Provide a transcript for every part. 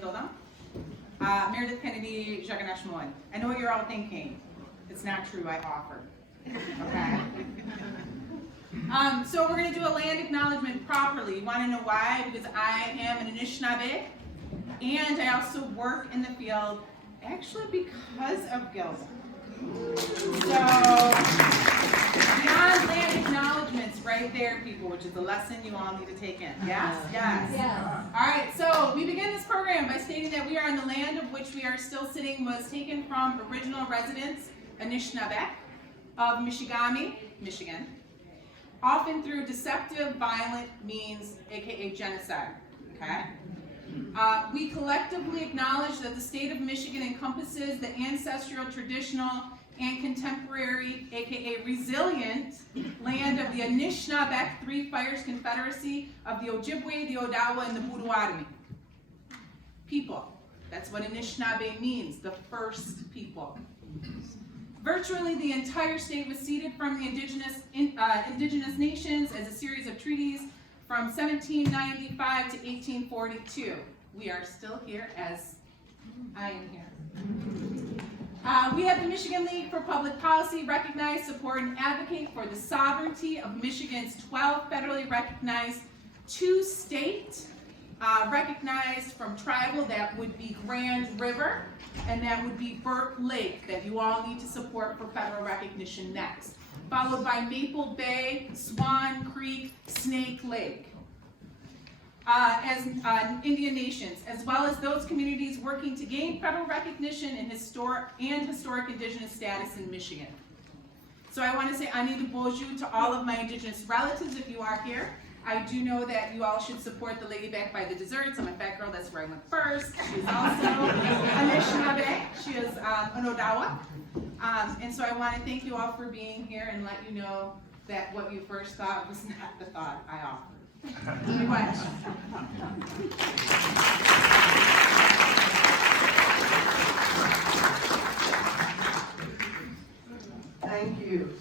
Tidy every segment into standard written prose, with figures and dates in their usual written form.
Gilda. Meredith Kennedy, Waganakising. I know what you're all thinking. It's not true, I offered. Okay. So we're going to do a land acknowledgement properly. You want to know why? Because I am an Anishinaabe, and I also work in the field, actually because of Gilda. So, beyond land acknowledgements right there, people, which is a lesson you all need to take in. Yes? Yes. Yes. All right, so we begin this program by stating that we are on the land of which we are still sitting was taken from original residents, Anishinaabe, of Michigami, Michigan, often through deceptive, violent means, aka genocide. Okay? We collectively acknowledge that the state of Michigan encompasses the ancestral, traditional, and contemporary, aka resilient, land of the Anishinaabe Three Fires Confederacy of the Ojibwe, the Odawa, and the Potawatomi. People. That's what Anishinaabe means, the first people. Virtually the entire state was ceded from the indigenous nations as a series of treaties from 1795 to 1842. We are still here as I am here. We have the Michigan League for Public Policy, recognize, support, and advocate for the sovereignty of Michigan's 12 federally recognized, 2 state recognized from tribal, that would be Grand River, and that would be Burke Lake, that you all need to support for federal recognition next, followed by Maple Bay, Swan Creek, Snake Lake. As Indian nations, as well as those communities working to gain federal recognition and historic indigenous status in Michigan. So I want to say Ani Boju to all of my indigenous relatives if you are here. I do know that you all should support the lady back by the desserts. I'm a fat girl, that's where I went first. She's also Anishinaabe. She is an Odawa. And so I want to thank you all for being here and let you know that what you first thought was not the thought I offered. Any questions? Thank you.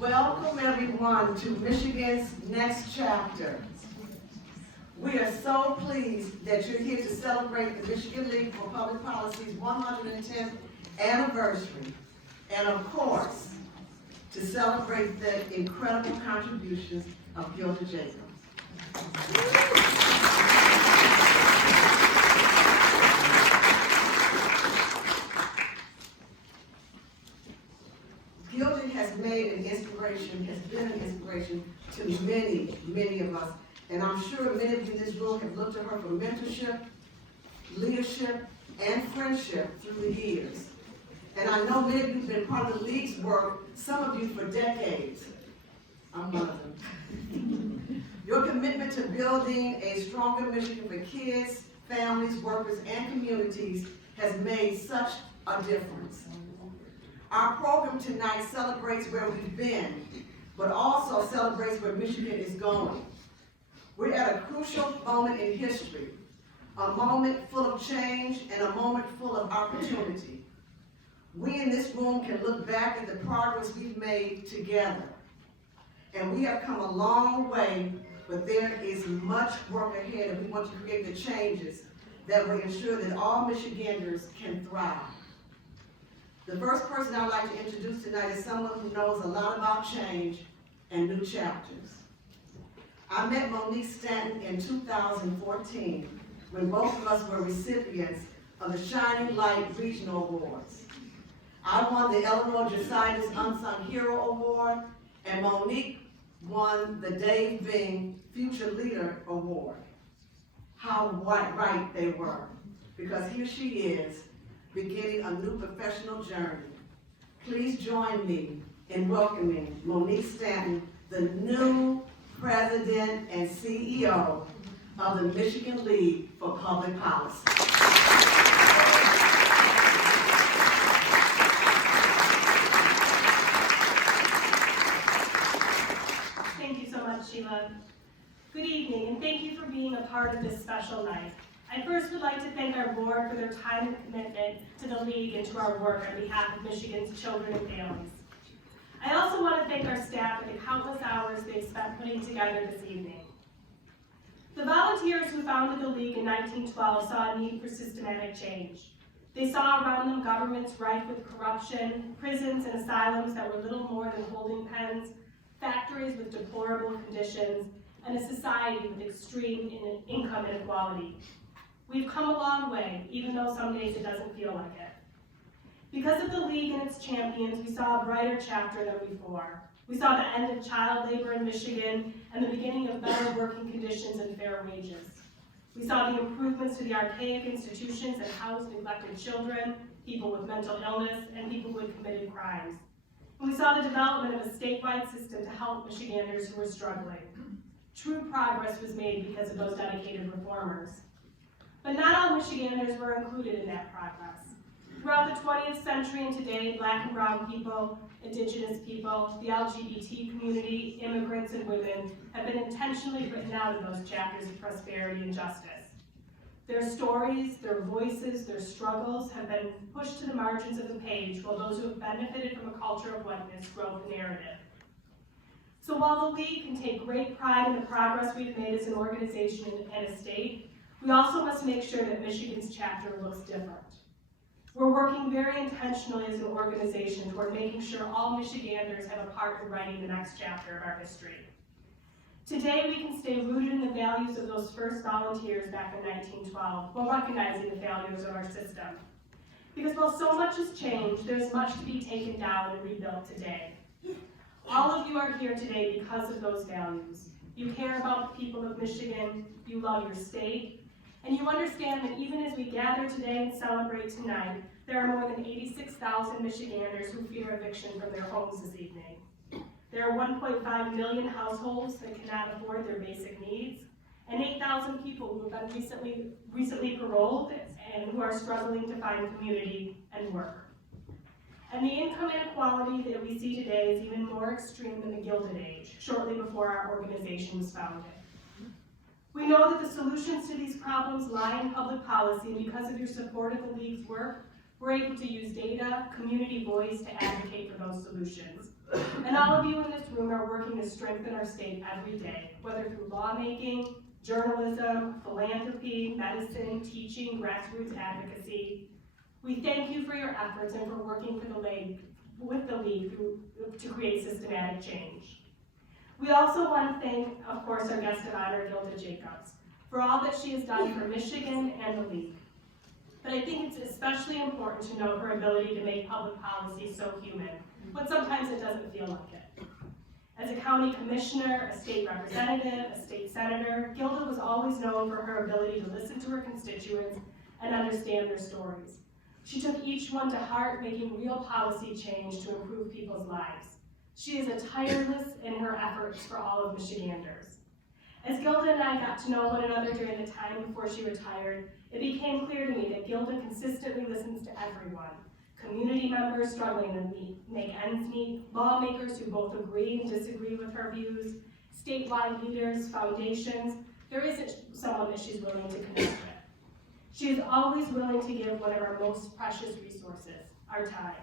Welcome everyone to Michigan's Next Chapter. We are so pleased that you're here to celebrate the Michigan League for Public Policy's 110th anniversary, and of course, to celebrate the incredible contributions of Gilda Jacobs. Gilda has been an inspiration to many, many of us. And I'm sure many of you in this room have looked to her for mentorship, leadership, and friendship through the years. And I know many of you have been part of the League's work, some of you for decades. I'm one of them. Your commitment to building a stronger Michigan for kids, families, workers, and communities has made such a difference. Our program tonight celebrates where we've been, but also celebrates where Michigan is going. We're at a crucial moment in history, a moment full of change and a moment full of opportunity. We in this room can look back at the progress we've made together. And we have come a long way, but there is much work ahead, and we want to create the changes that will ensure that all Michiganders can thrive. The first person I'd like to introduce tonight is someone who knows a lot about change and new chapters. I met Monique Stanton in 2014 when both of us were recipients of the Shining Light Regional Awards. I won the Eleanor Josiah's Unsung Hero Award, and Monique won the Dave Bing Future Leader Award. How right they were, because here she is, beginning a new professional journey. Please join me in welcoming Monique Stanton, the new President and CEO of the Michigan League for Public Policy. Thank you so much, Sheilah. Good evening, and thank you for being a part of this special night. I first would like to thank our board for their time and commitment to the League and to our work on behalf of Michigan's children and families. I also want to thank our staff for the countless hours they've spent putting together this evening. The volunteer volunteers who founded the League in 1912 saw a need for systematic change. They saw around them governments rife with corruption, prisons and asylums that were little more than holding pens, factories with deplorable conditions, and a society with extreme income inequality. We've come a long way, even though some days it doesn't feel like it. Because of the League and its champions, we saw a brighter chapter than before. We saw the end of child labor in Michigan and the beginning of better working conditions and fair wages. We saw the improvements to the archaic institutions that housed neglected children, people with mental illness, and people who had committed crimes. And we saw the development of a statewide system to help Michiganders who were struggling. True progress was made because of those dedicated reformers. But not all Michiganders were included in that progress. Throughout the 20th century and today, Black and brown people, Indigenous people, the LGBT community, immigrants, and women have been intentionally written out of those chapters of prosperity and justice. Their stories, their voices, their struggles have been pushed to the margins of the page, while those who have benefited from a culture of whiteness wrote the narrative. So while the League can take great pride in the progress we've made as an organization and a state, we also must make sure that Michigan's chapter looks different. We're working very intentionally as an organization toward making sure all Michiganders have a part in writing the next chapter of our history. Today, we can stay rooted in the values of those first volunteers back in 1912, while recognizing the failures of our system. Because while so much has changed, there's much to be taken down and rebuilt today. All of you are here today because of those values. You care about the people of Michigan, you love your state, and you understand that even as we gather today and celebrate tonight, there are more than 86,000 Michiganders who fear eviction from their homes this evening. There are 1.5 million households that cannot afford their basic needs, and 8,000 people who have been recently paroled and who are struggling to find community and work. And the income inequality that we see today is even more extreme than the Gilded Age, shortly before our organization was founded. We know that the solutions to these problems lie in public policy, and because of your support of the League's work, we're able to use data, community voice to advocate for those solutions. And all of you in this room are working to strengthen our state every day, whether through lawmaking, journalism, philanthropy, medicine, teaching, grassroots advocacy. We thank you for your efforts and for working with the League to create systematic change. We also want to thank, of course, our guest of honor, Gilda, for all that she has done for Michigan and the League. But I think it's especially important to note her ability to make public policy so human, but sometimes it doesn't feel like it. As a county commissioner, a state representative, a state senator, Gilda was always known for her ability to listen to her constituents and understand their stories. She took each one to heart, making real policy change to improve people's lives. She is a tireless in her efforts for all of Michiganders. As Gilda and I got to know one another during the time before she retired, it became clear to me that Gilda consistently listens to everyone. Community members struggling to make ends meet, lawmakers who both agree and disagree with her views, statewide leaders, foundations. There isn't someone that she's willing to connect with. She is always willing to give one of our most precious resources, our time.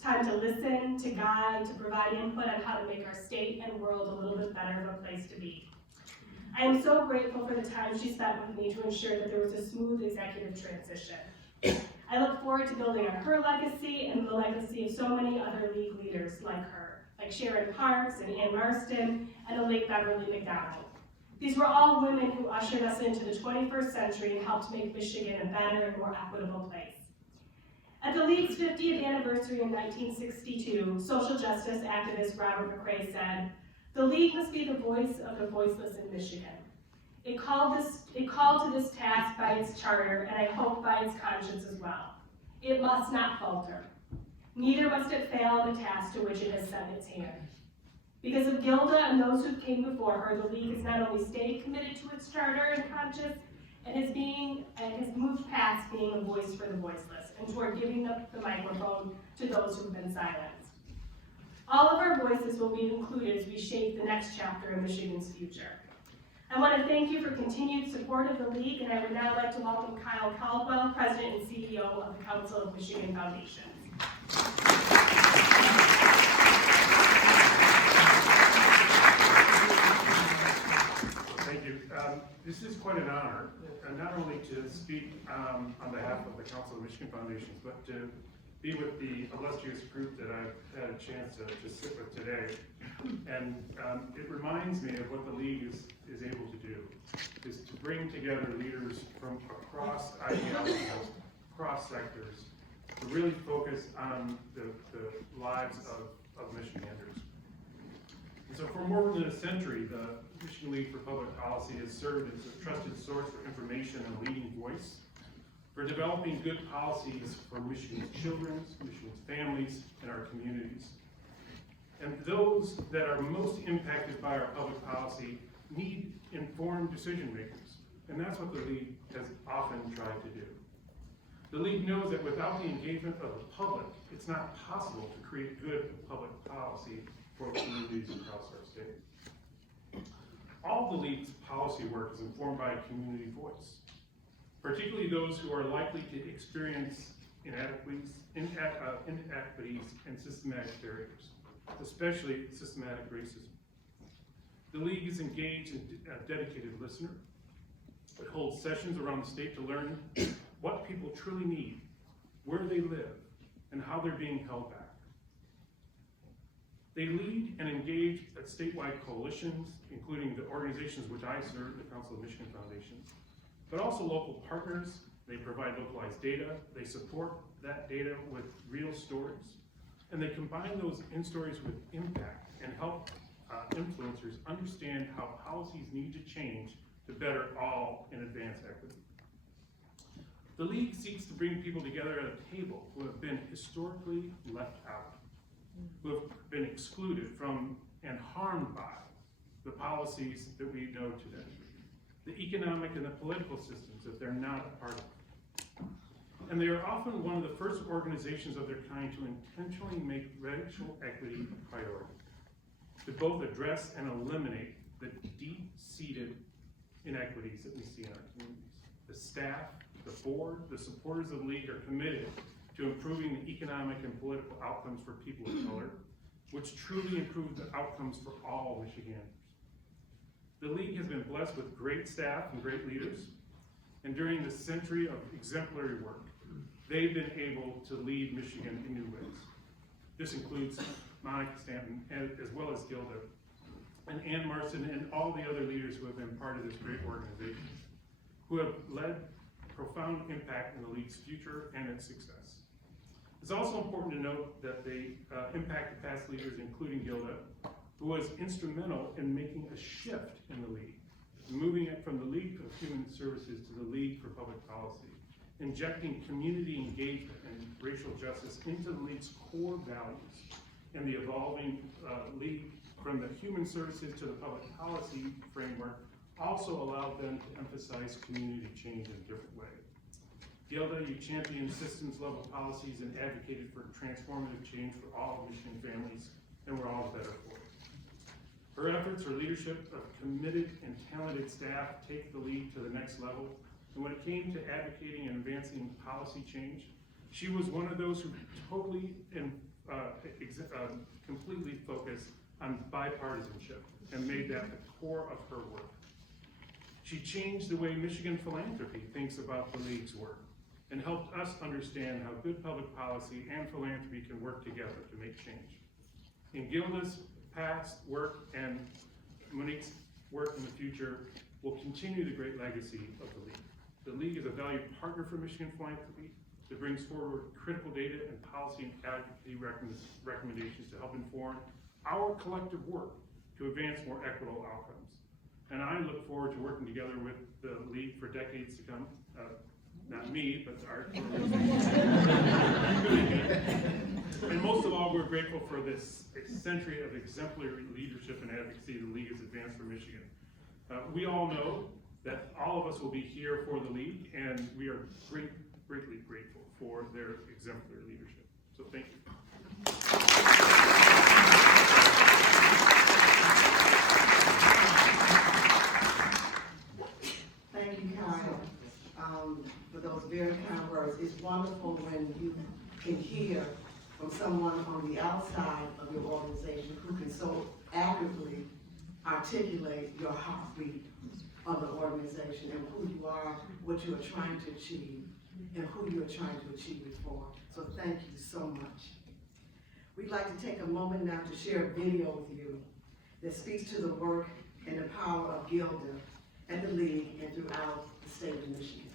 Time to listen, to guide, to provide input on how to make our state and world a little bit better of a place to be. I am so grateful for the time she spent with me to ensure that there was a smooth executive transition. I look forward to building on her legacy and the legacy of so many other League leaders like her, like Sharon Parks and Ann Marston and the late Beverly McDonald. These were all women who ushered us into the 21st century and helped make Michigan a better and more equitable place. At the League's 50th anniversary in 1962, social justice activist Robert McRae said, "The League must be the voice of the voiceless in Michigan. It called to this task by its charter, and I hope by its conscience as well. It must not falter. Neither must it fail in the task to which it has set its hand." Because of Gilda and those who came before her, the League has not only stayed committed to its charter and conscience, and has moved past being a voice for the voiceless and toward giving the microphone to those who have been silenced. All of our voices will be included as we shape the next chapter of Michigan's future. I want to thank you for continued support of the League, and I would now like to welcome Kyle Caldwell, President and CEO of the Council of Michigan Foundations. Thank you. This is quite an honor, not only to speak on behalf of the Council of Michigan Foundations, but to be with the illustrious group that I've had a chance to sit with today. And it reminds me of what the League is able to do, is to bring together leaders from across ideologies, across sectors, to really focus on the lives of Michiganders. And so for more than a century, the Michigan League for Public Policy has served as a trusted source for information and a leading voice for developing good policies for Michigan's children, Michigan's families, and our communities. And those that are most impacted by our public policy need informed decision makers. And that's what the League has often tried to do. The League knows that without the engagement of the public, it's not possible to create good public policy for communities across our state. All the League's policy work is informed by a community voice, particularly those who are likely to experience inequities and systematic barriers, especially systematic racism. The League is engaged and a dedicated listener. It holds sessions around the state to learn what people truly need, where they live, and how they're being held back. They lead and engage at statewide coalitions, including the organizations which I serve, the Council of Michigan Foundations, but also local partners. They provide localized data, they support that data with real stories, and they combine those stories with impact and help influencers understand how policies need to change to better all and advance equity. The League seeks to bring people together at a table who have been historically left out, who have been excluded from and harmed by the policies that we know today, the economic and the political systems that they're not a part of. And they are often one of the first organizations of their kind to intentionally make racial equity a priority, to both address and eliminate the deep-seated inequities that we see in our communities. The staff, the board, the supporters of the League are committed to improving the economic and political outcomes for people of color, which truly improve the outcomes for all Michiganders. The League has been blessed with great staff and great leaders, and during this century of exemplary work, they've been able to lead Michigan in new ways. This includes Monique, Stanton, as well as Gilda, and Ann Marston, and all the other leaders who have been part of this great organization, who have led profound impact in the League's future and its success. It's also important to note that they impacted past leaders, including Gilda, who was instrumental in making a shift in the League, moving it from the League of Human Services to the League for Public Policy, injecting community engagement and racial justice into the League's core values, and the evolving League from the human services to the public policy framework also allowed them to emphasize community change in a different way. Gilda, you championed systems level policies and advocated for transformative change for all Michigan families, and we're all better for it. Her efforts, her leadership of committed and talented staff take the League to the next level, and when it came to advocating and advancing policy change, she was one of those who totally and completely focused on bipartisanship and made that the core of her work. She changed the way Michigan philanthropy thinks about the League's work and helped us understand how good public policy and philanthropy can work together to make change. In Gilda's past work and Monique's work in the future will continue the great legacy of the League. The League is a valued partner for Michigan philanthropy that brings forward critical data and policy and advocacy recommendations to help inform our collective work to advance more equitable outcomes. And I look forward to working together with the League for decades to come. Not me, but our And most of all, we're grateful for this century of exemplary leadership and advocacy the League has advanced for Michigan. We all know that all of us will be here for the League, and we are greatly grateful for their exemplary leadership. So thank you. Thank you, Kyle, for those very kind words. It's wonderful when you can hear from someone on the outside of your organization who can so accurately articulate your heartbeat of the organization and who you are, what you are trying to achieve, and who you are trying to achieve it for. So thank you so much. We'd like to take a moment now to share a video with you that speaks to the work and the power of Gilda at the League and throughout the state of Michigan.